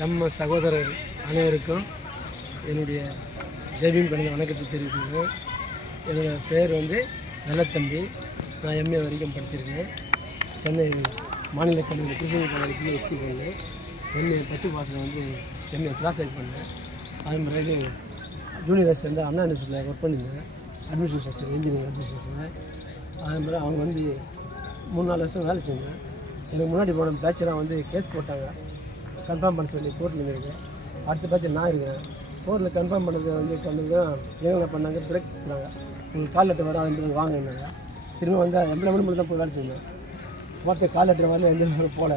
நம்ம சகோதரர் அனைவருக்கும் என்னுடைய ஜெய்பீம் கணித வணக்கத்தை தெரிவிக்கிறேன். என்னோடய பேர் நல்லத்தம்பி. நான் எம்ஏ வரைக்கும் படிச்சிருக்கேன். சென்னை மாநில கல்லூரி கிருஷ்ணகிரி காலேஜில் எஸ்டி பண்ணேன். எம்ஏ பச்சை பாசில் எம்ஏ கிளாஸ் ஆகி பண்ணேன். அது பிறகு ஜூனியர் அசிஸ்டண்ட் அண்ணா யூனிவர்சிட்டியில் ஒர்க் பண்ணியிருந்தேன். Admission section, engineering admission section. அது மாதிரி அவங்க 3-4 வருஷம் வேலை செஞ்சேன். எனக்கு முன்னாடி போன பேட்செலாம் கேஸ் போட்டாங்க, கன்ஃபார்ம் பண்ண சொல்லி கோர்ட்டில் இருக்கேன். அடுத்த பேட்சில் நான் இருக்கேன். கோர்ட்டில் கன்ஃபார்ம் பண்ணது பண்ணது என்ன பண்ணாங்க, பிரேக் கொடுத்தாங்க. உங்களுக்கு கால் லெட்டர் வர அது வாங்கினாங்க. திரும்ப எம்ப்ளாய்மெண்ட் மட்டும் தான் போய் வேலை செஞ்சேன். மொத்த கால் லெட்டர் வரல, எந்த போகல.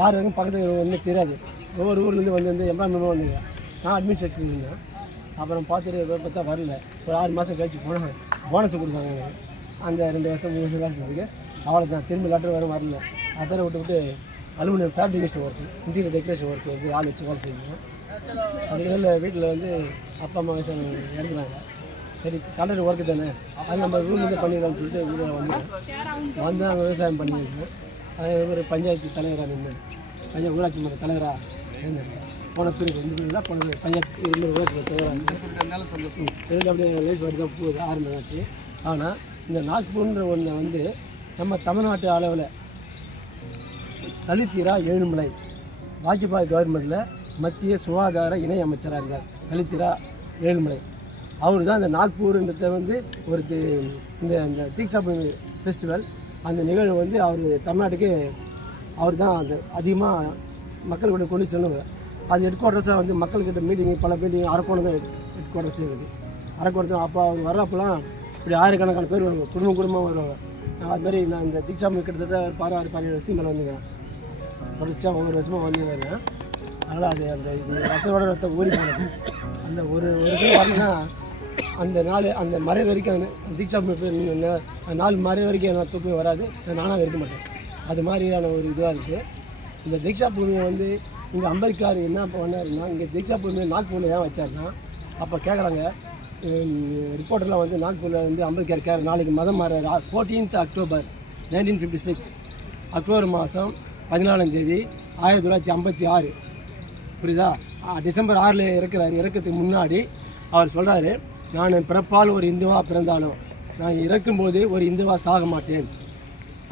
யார் வரைக்கும் பக்கத்தில் ஒன்றும் தெரியாது. ஒவ்வொரு ஊர்லேருந்து எம்ப்ளாய்மெண்ட் வந்தீங்க. நான் அட்மிட் செக்ஷன் இருந்தேன். அப்புறம் பார்த்துட்டு பார்த்தா வரல. ஒரு 6 மாதம் கழிச்சு போனேன். போனஸ் கொடுத்தாங்க. அந்த 2 வருஷம் 3 வருஷம் வேலை செஞ்சதுக்கு அவ்வளோ தான். திரும்ப லெட்டர் வரல. அதோட விட்டு aluminium fabrication work, interior decoration work ஆள் வச்சு வேலை செய்யணும். அதுக்கு வீட்டில் அப்பா அம்மா வயசு இறங்குறாங்க. சரி, கலர் ஒர்க்கு தானே, அது நம்ம ரூம்லேருந்து பண்ணிடலாம்னு சொல்லிட்டு ஊரில் வந்து அங்கே விவசாயம் பண்ணியிருக்கேன். அது ஒரு பஞ்சாயத்து தலைவராக நின்று ஊராட்சி மன்ற தலைவராக இருந்தேன். போன பிறகு போன பஞ்சாயத்து ஊராட்சி மன்ற தலைவராக அப்படியே லைஃப் தான் போகுது, ஆரம்பிச்சு. ஆனால் இந்த நாக்பூர்ன்ற ஒன்று நம்ம தமிழ்நாட்டு அளவில் தலித்தீரா ஏழுமலை வாஜ்பாய் கவர்மெண்ட்டில் மத்திய சுகாதார இணை அமைச்சராக இருந்தார். தலித்தீரா ஏழுமலை அவர் தான் இந்த நாக்பூர்ன்றதை ஒரு இந்த தீக்ஷா ஃபெஸ்டிவல் அந்த நிகழ்வு அவர் தமிழ்நாட்டுக்கு அவர் தான் அது அதிகமாக மக்கள்கிட்ட கொண்டு செல்லுவாங்க. அது ஹெட் குவார்ட்டர்ஸாக மக்கள்கிட்ட மீட்டிங், பல மீட்டிங் அரக்கோணம் தான் ஹெட் குவார்ட்டர்ஸ் இருக்குது. அரக்கோணம் அப்போ அவர் வர்றப்பெல்லாம் இப்படி ஆயிரக்கணக்கான பேர் வருவாங்க, குடும்பமாக வருவாங்க. அதுமாதிரி நான் இந்த தீக்ஷா கிட்டத்தட்ட 16-17 வருஷம் மேலே வந்துக்கிறேன். தொடர்ச்சியாக ஒவ்வொரு வருஷமாக வந்துருக்காங்க. அதனால் அது அந்த ரத்தோட ரத்தம் ஊறி போனது. அந்த ஒரு வருஷம் வரணுன்னா அந்த நாள் அந்த மறை வரைக்கும் அந்த தீக்ஷா நாள் மறை வரைக்கும் நான் தூக்கம் வராது, நானாக இருக்க மாட்டேன். அது மாதிரியான ஒரு இதுவாக இருக்குது. இந்த தீக்ஷா பூமியை இங்கே அம்பேத்கர் என்ன பண்ணாருன்னா, இங்கே தீக்ஷா பூமியை நாக்பூரில் ஏன் வச்சாருன்னா, அப்போ கேட்குறாங்க ரிப்போர்ட்டர்லாம் நாக்பூரில் அம்பேத்கர் நாளைக்கு மதம் மாறாரு. 14th அக்டோபர் 1956 அக்டோபர் மாதம் 14ஆம் தேதி 1956 புரியுதா? டிசம்பர் 6 இறக்குறாரு. இறக்கிறதுக்கு முன்னாடி அவர் சொல்கிறாரு, நான் பிறப்பால் ஒரு இந்துவாக பிறந்தாலும் நான் இறக்கும்போது ஒரு இந்துவாக சாக மாட்டேன்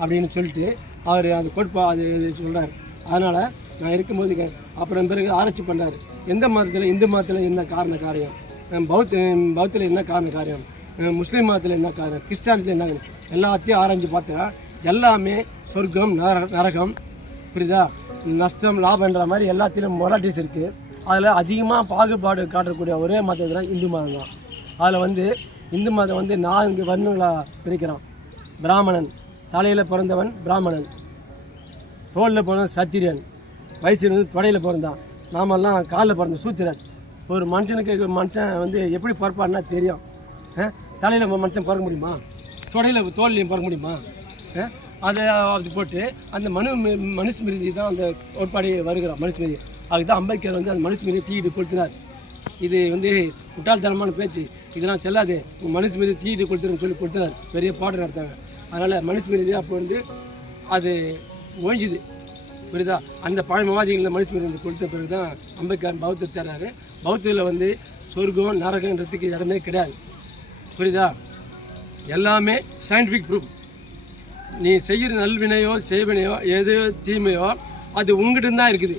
அப்படின்னு சொல்லிட்டு அவர் அந்த கோட்பாடு சொல்கிறார். அதனால் நான் இருக்கும்போது அப்புறம் பிறகு ஆராய்ச்சி பண்ணுறாரு. எந்த மதத்தில், இந்து மதத்தில் என்ன காரியம், பௌத்தத்தில் என்ன காரியம், முஸ்லீம் மதத்தில் என்ன காரியம், கிறிஸ்டானத்தில் என்ன, எல்லாத்தையும் ஆராய்ச்சி பார்த்தா எல்லாமே சொர்க்கம் நரகம் புரியுதா, நஷ்டம் லாபம்ன்ற மாதிரி எல்லாத்திலும் மொராட்டிஸ் இருக்குது. அதில் அதிகமாக பாகுபாடு காட்டக்கூடிய ஒரே மதத்தில் இந்து மதம் தான். அதில் இந்து மதம் 4 வர்ணங்களாக பிரிக்கிறான். பிராமணன், தலையில் பிறந்தவன் பிராமணன், தோளில் பிறந்தவன் சத்திரியன், வயசு தொடையில் பிறந்தான். நாமெல்லாம் காலில் பிறந்த சூத்திரன். ஒரு மனுஷனுக்கு மனுஷன் எப்படி பிறப்பான்னா தெரியும். தலையில் மனுஷன் பிறக்க முடியுமா? தோல்லையும் பிறக்க முடியுமா? அதை அது போட்டு அந்த மனுஸ்மிருதி தான் அந்த கோட்பாடு வருகிறான். மனுஸ்மிருதி அதுக்கு தான் அம்பேத்கர் அந்த மனுஸ்மிருதியை தீயிட்டு கொளுத்தினார். இது முட்டாள்தனமான பேச்சு, இதெல்லாம் செல்லாது, மனுஸ்மிருதி தீயிட்டு கொளுத்துறன்னு சொல்லி கொடுத்தினார். பெரிய பாடம் நடத்தாங்க. அதனால் மனுஸ்மிருதி அப்போ அது ஓய்ஞ்சுது புரியுதா? அந்த பழமவாதிகளில் மனுஸ்மிருதி கொடுத்த பிறகு தான் அம்பேத்கர் பௌத்தத்தை தர்றாரு. பௌத்தத்தில் சொர்க்கம் நரகன்றதுக்கு இடமே கிடையாது புரியுதா? எல்லாமே சயின்டிஃபிக் ப்ரூஃப். நீ செய்கிற நல்வினையோ செய்வினையோ எது தீமையோ அது உங்ககிட்ட தான் இருக்குது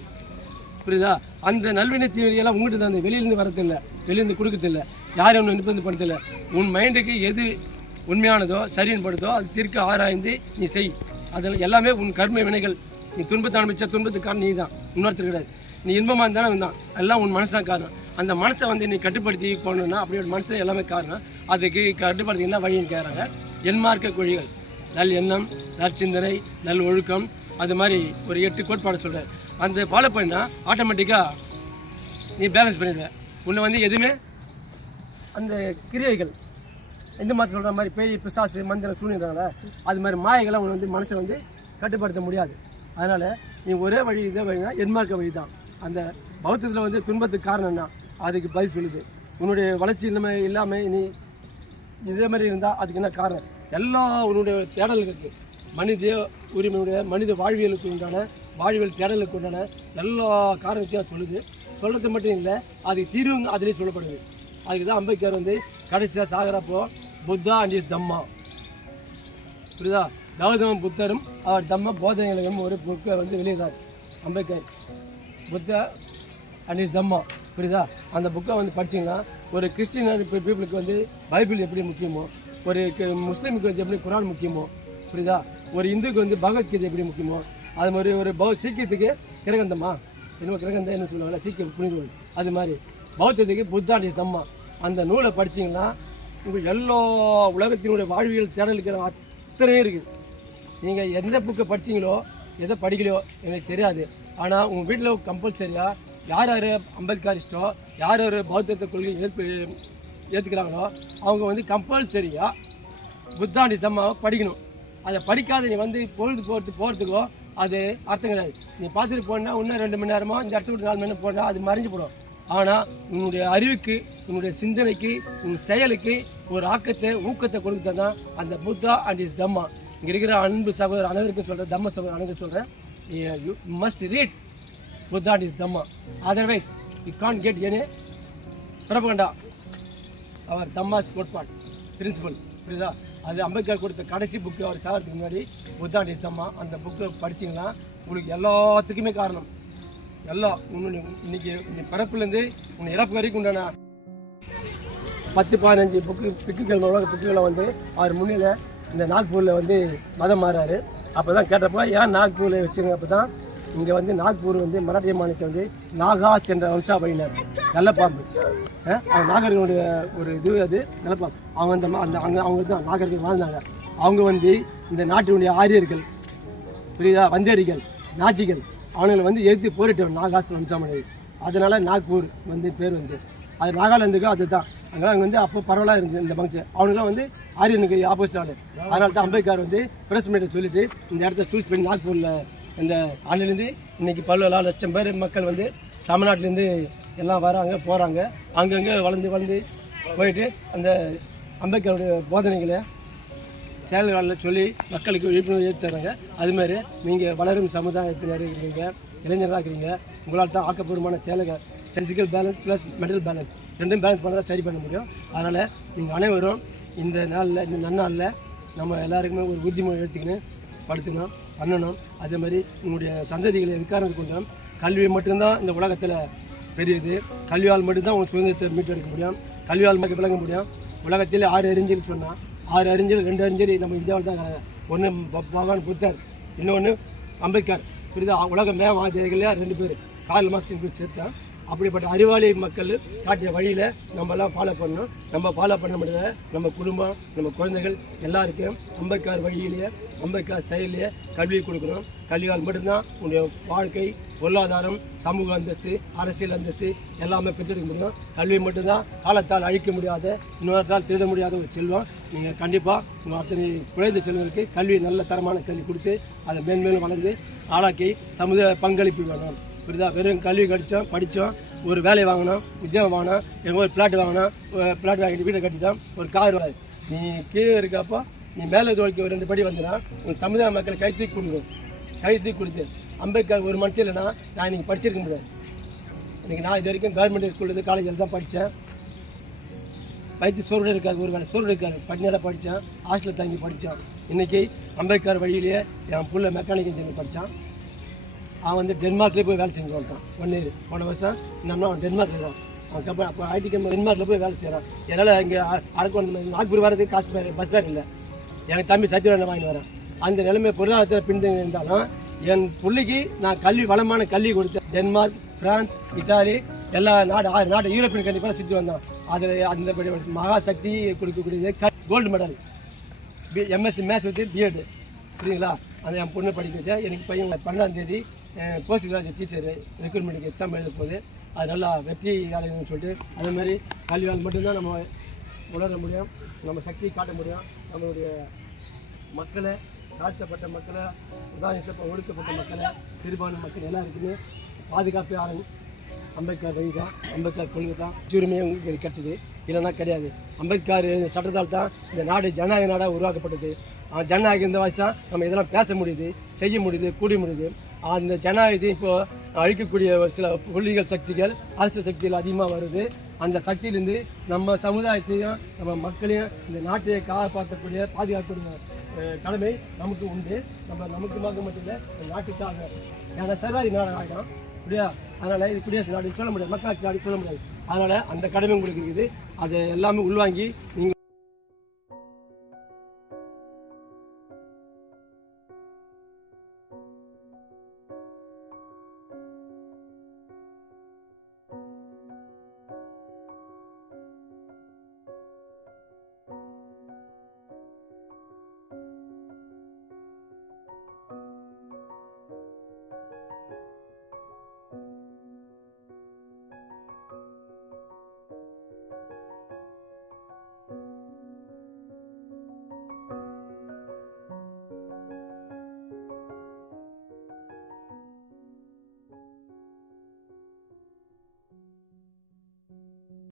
புரியுதா? அந்த நல்வினை தீமையெல்லாம் உங்ககிட்ட தான், அந்த வெளியிலேருந்து வரதில்லை, வெளியிலேருந்து கொடுக்கறதில்லை, யாரும் ஒன்று நிர்பந்தப்படுத்தலை. உன் மைண்டுக்கு எது உண்மையானதோ சரின்னு படுதோ அது திருக்க ஆராய்ந்து நீ செய். அதில் எல்லாமே உன் கர்ம வினைகள். நீ துன்பத்தை அனுப்பிச்சா துன்பத்துக்கான நீ தான், இன்னொருத்தர் கிடையாது. நீ இன்பமாக இருந்தாலும் தான், எல்லாம் உன் மனசு தான் காரணம். அந்த மனசை நீ கட்டுப்படுத்தி போகணுன்னா அப்படி ஒரு மனசு எல்லாமே காரணம். அதுக்கு கட்டுப்படுத்திங்கன்னா வழின்னு கேட்குறாங்க. என்மார்க்க கொள்கைகள், நல் எண்ணம், நற்சிந்தனை, நல் ஒழுக்கம், அது மாதிரி ஒரு 8 கோட்பாடு சொல்கிறார். அந்த ஃபாலோ பண்ணால் ஆட்டோமேட்டிக்காக நீ பேலன்ஸ் பண்ணிடுவேன். உன்னை எதுவுமே அந்த கிரியைகள் இந்த மாதிரி சொல்கிற மாதிரி பேய் பிசாசு மந்திரம் சூழ்நிலை அது மாதிரி மாயங்களை உன்னை மனசை கட்டுப்படுத்த முடியாது. அதனால் நீ ஒரே வழி இதே வழினா என்மார்க்க வழி தான். அந்த பௌத்தத்தில் துன்பத்துக்கு காரணம்னா அதுக்கு பதில் சொல்லுது. உன்னுடைய வளர்ச்சி இல்லாமல் நீ இதே மாதிரி இருந்தால் அதுக்கு என்ன காரணம்? எல்லா உன்னுடைய தேடல்களுக்கு மனித உரிமையுடைய மனித வாழ்வியலுக்கு உண்டான வாழ்வியல் தேடலுக்கு உண்டான எல்லா காரணத்தையும் சொல்லுது. சொல்கிறது மட்டும் இல்லை, அதுக்கு தீர்வு அதிலே சொல்லப்படுது. அதுக்கு தான் அம்பேத்கர் வந்து கடைசியாக சாகிறப்போ புத்தா அண்ட் இஸ் தம்மா, புரியுதா, கௌதம புத்தரும் அவர் தம்ம போதனைகளும் ஒரு புக்கை வந்து வெளியிட்டார் அம்பேத்கர், புத்தா அண்ட் இஸ் தம்மா, புரியுதா. அந்த புக்கை வந்து படிச்சிங்கன்னா ஒரு கிறிஸ்டின் பீப்புளுக்கு வந்து பைபிள் எப்படி முக்கியமோ, ஒரு முஸ்லீமுக்கு வந்து எப்படி குரான் முக்கியமோ, புரியுதா, ஒரு இந்துக்கு வந்து பகவத்கீதை எப்படி முக்கியமோ, அது மாதிரி ஒரு சீக்கியத்துக்கு கிரகந்தமா என்னமோ கிரகந்தம் என்ன சொல்லுவாங்க, சீக்கிய புனிதர்கள், அது மாதிரி பௌத்தத்துக்கு புத்தா அண்ட் இஸ் தம்மா. அந்த நூலை படிச்சிங்கன்னா உங்களுக்கு எல்லா உலகத்தினுடைய வாழ்வியல் தேடலுக்கு அத்தனையும் இருக்குது. நீங்கள் எந்த புக்கை படிச்சிங்களோ எதை படிக்கலையோ எனக்கு தெரியாது. ஆனால் உங்கள் வீட்டில் கம்பல்சரியாக யார் யார் அம்பேத்கரிஸ்டோ யார் யார் பௌத்தத்தை கொள்கை ஏற்றுக்கிறாங்களோ அவங்க வந்து கம்பல்சரியாக புத்தா அண்ட் இஸ் தம்மா படிக்கணும். அதை படிக்காத நீ வந்து பொழுது போகிறதுக்கோ அது அர்த்தம் கிடையாது. நீ பார்த்துட்டு போனால் இன்னும் 2 மணி நேரமோ இந்த இடத்துல 4 மணி நேரம் போனால் அது மறைஞ்சு போடும். ஆனால் உன்னுடைய அறிவுக்கு, உன்னுடைய சிந்தனைக்கு, உன் செயலுக்கு ஒரு ஆக்கத்தை ஊக்கத்தை கொடுத்தா தான் அந்த புத்தா அண்ட் இஸ் தம்மா. இங்கே இருக்கிற அன்பு சகோதரர் அனைவருக்கும் சொல்கிறேன், தம்ம சகோதரர் அனைவருக்கும் சொல்கிறேன், you must read Buddha and his Dhamma. Otherwise you can't get any propaganda our Dhamma's கோட்பாட் பிரின்சிபல், புரியுதா. அது அம்பேத்கர் கொடுத்த கடைசி புக்கு அவர் சாகிறதுக்கு முன்னாடி புத்தா அண்ட் இஸ் தம்மா. அந்த புக்கை படிச்சிங்கன்னா உங்களுக்கு எல்லாத்துக்குமே காரணம் எல்லாம் இன்னைக்கு பிறப்புலேருந்து உன்னை இறப்பு வரைக்கும் உண்டான 10-15 புக்குகளை வந்து அவர் முன்னில் இந்த நாக்பூரில் வந்து மதம் மாறாரு. அப்போ தான் கேட்டப்போ ஏன் நாக்பூரில் வச்சுருங்க, அப்போ தான் இங்கே வந்து நாக்பூர் வந்து மராட்டிய மாநிலத்தை வந்து நாகாஸ் என்ற வம்சாவளியினர் நல்லப்பாம்பு, அவங்க நாகர்களுடைய ஒரு இது, அது நல்லப்பாம்பு. அவங்க அந்த அவங்க தான் நாகர்கள் வாழ்ந்தாங்க. அவங்க வந்து இந்த நாட்டினுடைய ஆரியர்கள், புரியுதா, வந்தேரிகள், நாச்சிகள் அவங்களை வந்து எதிர்த்து போரிட்டவர் நாகாஸ் வம்சாவளி. அதனால் நாக்பூர் வந்து பேர் வந்து அது நாகாலாந்துக்கு அதுதான். அதனால் அங்கே வந்து அப்போ பரவலாக இருந்தது இந்த ஃபங்க்ஷன். அவனுங்களாம் வந்து ஆரியனுக்கு ஆப்போசிட் ஆடு. அதனால தான் அம்பேத்கர் வந்து பிரஸ் மீட்டை சொல்லிட்டு இந்த இடத்த சூஸ் பண்ணி நாக்பூரில் இந்த ஆண்டுலேருந்து இன்றைக்கி 14 லட்சம் பேர் மக்கள் வந்து தமிழ்நாட்டிலேருந்து எல்லாம் வராங்க போகிறாங்க. அங்கங்கே வளர்ந்து போயிட்டு அந்த அம்பேத்கருடைய போதனைகளை செயல்களில் சொல்லி மக்களுக்கு விழிப்புணர்வு ஏற்றுறாங்க. அதுமாதிரி நீங்கள் வளரும் சமுதாயத்தினர் இருக்கிறீங்க, இளைஞர்களாக இருக்கிறீங்க, உங்களால் தான் ஆக்கப்பூர்வமான செயல்கள் physical balance plus mental balance ரெண்டும் பேலன்ஸ் பண்ணால் சரி பண்ண முடியும். அதனால் நீங்கள் அனைவரும் இந்த நாளில், இந்த நன்னாளில் நம்ம எல்லாருக்குமே ஒரு உறுதிமொழி எடுத்துக்கின்னு படுத்தணும், பண்ணணும். அதே மாதிரி உங்களுடைய சந்ததிகளை எதுக்காரது கொண்டோம். கல்வி மட்டும்தான் இந்த உலகத்தில் பெரியது. கல்வியால் மட்டும்தான் உங்கள் சுதந்திரத்தை மீட்டெடுக்க முடியும், கல்வியால் மட்டும் விளங்க முடியும். உலகத்தில் 6 அறிஞர்கள் சொன்னால் 6 அறிஞர் 2 அறிஞர் நம்ம இந்தியாவில் தான் இருக்காங்க. ஒன்று பகவான் புத்தர், இன்னொன்று அம்பேத்கர், புரியுதா. உலக மேமாதிரிகளே 2 பேர், கார்ல் மார்க்ஸ் சேர்த்தான். அப்படிப்பட்ட அறிவாளி மக்கள் காட்டிய வழியில் நம்மலாம் ஃபாலோ பண்ணணும். நம்ம ஃபாலோ பண்ண முடியாத நம்ம குடும்பம், நம்ம குழந்தைகள் எல்லாருக்கும் அம்பேத்கர் வழியிலேயே, அம்பேத்கர் செயலிலேயே கல்வி கொடுக்கணும். கல்வியால் மட்டும்தான் உங்களுடைய வாழ்க்கை, பொருளாதாரம், சமூக அந்தஸ்து, அரசியல் அந்தஸ்து எல்லாமே பெற்றெடுக்க முடியும். கல்வி மட்டும்தான் காலத்தால் அழிக்க முடியாத, இன்னொருத்தால் திருட முடியாத ஒரு செல்வம். நீங்கள் கண்டிப்பாக உங்கள் அத்தனை குழந்தை செல்வங்களுக்கு கல்வி, நல்ல தரமான கல்வி கொடுத்து அதை மேன்மேலும் வளர்ந்து ஆளாக்கி சமுதாய பங்களிப்பு வேணும், புரியுதா. வெறும் கல்வி படித்தோம், ஒரு வேலையை வாங்கினோம், உத்தியோகம் வாங்கினோம், எங்கள் ஒரு பிளாட் வாங்கினோம், பிளாட் வாங்கிட்டு வீட்டை கட்டிட்டோம், ஒரு கார் வராது. நீ கீழே இருக்கப்போ நீ மேலே தோழிக்கு ஒரு 2 படி வந்துன்னா உங்கள் சமுதாய மக்கள் கை தூக்கி கொடுத்து அம்பேத்கர் ஒரு மனுஷன் இல்லைன்னா நான் இன்றைக்கி படிச்சிருக்க முடியாது. இன்றைக்கி நான் இது வரைக்கும் கவர்மெண்ட் ஸ்கூலில் காலேஜில் தான் படித்தேன். வயிற்று சோறு இருக்காது, ஒரு வேலை சோறு இருக்காது, பட்டினியாக படித்தேன், ஹாஸ்டலில் தங்கி படித்தான். இன்றைக்கி அம்பேத்கர் வழியிலேயே என் பிள்ளை மெக்கானிக் இன்ஜினியர் படித்தான். அவன் வந்து டென்மார்க்லேயே போய் வேலை செஞ்சு வந்துட்டான் 1 இயர். போன வருஷம் இன்னும் அவன் டென்மார்க்கில் தான். அவன் கம்பெனி அப்போ ஐடி கம்பெனி டென்மார்க்கில் போய் வேலை செய்கிறான். என்னால் இங்கே அரக்கோணம் நாக்பூர் வரதுக்கு காசு பஸ் பேர் இல்லை. எனக்கு தம்பி சத்தியவாரனை வாங்கி வரேன். அந்த நிலைமை பொருளாதாரத்தில் பின்தங்கி இருந்தாலும் என் பிள்ளைக்கு நான் வளமான கல்வி கொடுத்தேன். டென்மார்க், பிரான்ஸ், இட்டாலி எல்லா 6 நாடு யூரோப்பியன் கண்டிப்பாக சுற்றி வந்தான். அதில் அந்த மகாசக்தி கொடுக்கக்கூடியது கோல்டு மெடல், எம்எஸ்சி மேத்ஸ் வச்சு பிஎட், புரியுங்களா. அந்த என் பொண்ணு படிக்க வச்சா. எனக்கு பையன் 12ஆம் தேதி போஸ்ட் கிராஜுவேட் டீச்சர் ரெக்ரூட்மெண்ட்டுக்கு எக்ஸாம் எழுத போகுது. அது நல்லா வெற்றி அடையணும்னு சொல்லிட்டு அதேமாதிரி கல்வியால் மட்டும்தான் நம்ம உணர முடியும், நம்ம சக்தி காட்ட முடியும். நம்மளுடைய மக்களை, தாழ்த்தப்பட்ட மக்களை, ஒடுக்கப்பட்ட மக்களை, சிறுபான்மை மக்கள் எல்லாருக்குமே பாதுகாப்பு ஆரம்பி அம்பேத்கர் வழி தான், அம்பேத்கர் கொள்கை தான் உரிமையும் உங்களுக்கு கிடச்சிது. இல்லைன்னா கிடையாது. அம்பேத்கர் சட்டத்தால் தான் இந்த நாடு ஜனநாயக நாடாக உருவாக்கப்பட்டது. ஜனநாயகம் இந்த வாசி தான் நம்ம இதெல்லாம் பேச முடியுது, செய்ய முடியுது, கூடி முடியுது. அந்த ஜனநாயகத்தை இப்போ அழிக்கக்கூடிய சில புள்ளிகள் சக்திகள் அரசியல் சக்திகள் அதிகமாக வருது. அந்த சக்தியிலேருந்து நம்ம சமுதாயத்தையும் நம்ம மக்களையும் இந்த நாட்டையை காப்பாற்றக்கூடிய பாதுகாக்கக்கூடிய கடமை நமக்கு உண்டு. நமக்கு மட்டும் இல்லை, நாட்டுக்காக. ஏன்னா சர்வாதி நாடு ஆகிடும் இல்லையா? அதனால் இது குடியரசு நாடு சொல்ல முடியாது, மக்களாட்சி நாடு சொல்ல முடியாது. அதனால் அந்த கடமை உங்களுக்கு இருக்குது. அதை எல்லாமே உள்வாங்கி நீங்கள்